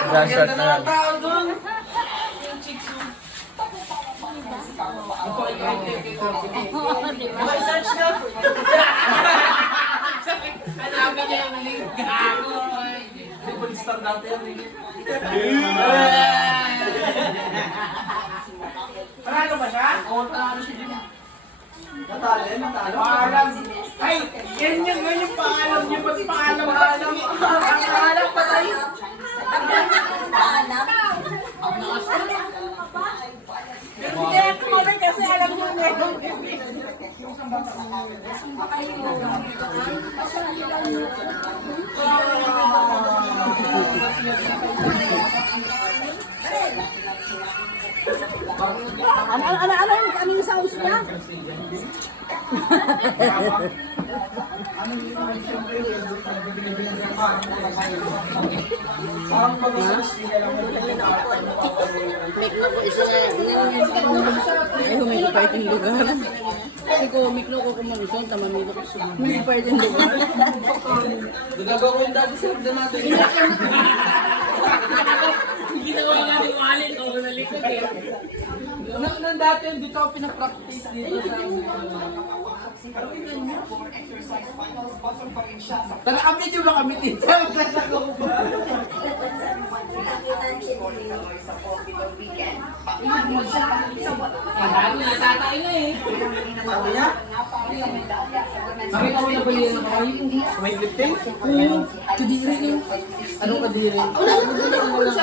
Gunshot na yan. Search na. Hanapin niya yung link. Gago. Hindi po star natin. Panalo ba siya? Oo, panalo siya din. Natalo. Paalam. Ay, yan yung paalam niyo. Pag paalam. Paalam pa tayo. Hindi ako mabay kasi alam niyo meron. Ano yung sauce niya? Make na po isa na. Ay, humili pa itong lugar. Kasi ko, miklo ko kumalusong, tamamilo ko. Humili pa itong lugar. Gagawa ko yung dati sa hagdan natin. Ginawa nga ni Walin o nalikod eh. Nang dati yung dito ako pinapractice dito sa... Taga-update yung ba kami dito? Ang na tatay na eh. Sabi niya? Nakita mo na ba yun? May lifting? Kadiri yung... Anong kadiri? Wala na sa